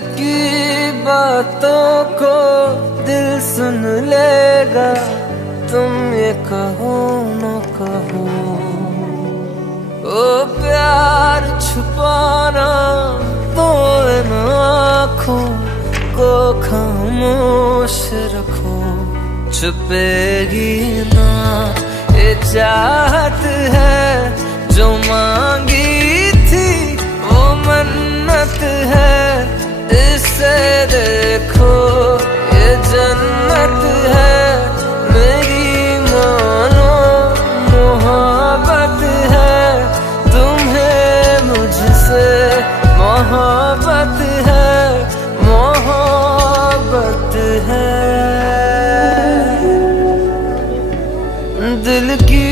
की बातों को दिल सुन लेगा, तुम ये कहो न कहो। ओ प्यार छुपाना तो इन आँखों को खामोश रखो, छुपेगी ना ये चाहत है जो मांगी थी वो मन्नत है। इसे देखो ये जन्नत है, मेरी मानो मोहब्बत है। तुम्हें मुझसे मोहब्बत है, मोहब्बत है। दिल की